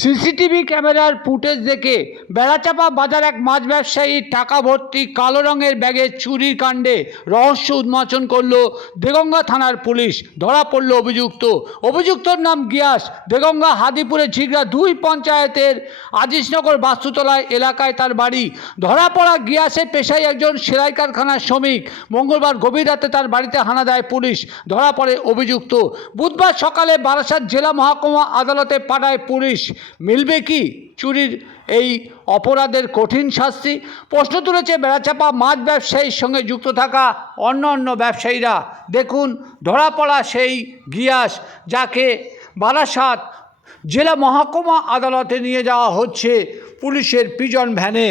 CCTV ক্যামেরার footage দেখে বেড়াচাপা বাজার এক মাছ ব্যবসায়ীর টাকা ভর্তি কালো রঙের ব্যাগে চুরির কাণ্ডে রহস্য উন্মোচন করল দেগঙ্গা থানার পুলিশ। ধরা পড়ল অভিযুক্তর নাম গিয়াস। দেগঙ্গা হাদিপুরে ঝিগড়া 2 পঞ্চায়েতের আজিজনগর বাস্তুতলায় এলাকায় তার বাড়ি। ধরা পড়া গিয়াসের পেশায় একজন সেলাই কারখানার শ্রমিক। মঙ্গলবার গভীর রাতে তার বাড়িতে হানা দেয় পুলিশ। ধরা পড়ে অভিযুক্ত। বুধবার সকালে বারাসাত জেলা মহকুমা আদালতে পাঠায় পুলিশ। মিলবে কি চুরির এই অপরাধের কঠিন শাস্তি? প্রশ্ন তুলেছে বেড়াচাপা মাছ ব্যবসায়ীর সঙ্গে যুক্ত থাকা অন্য ব্যবসায়ীরা। দেখুন ধরা পড়া সেই গিয়াস, যাকে বারাসাত জেলা মহকুমা আদালতে নিয়ে যাওয়া হচ্ছে পুলিশের পিজন ভ্যানে।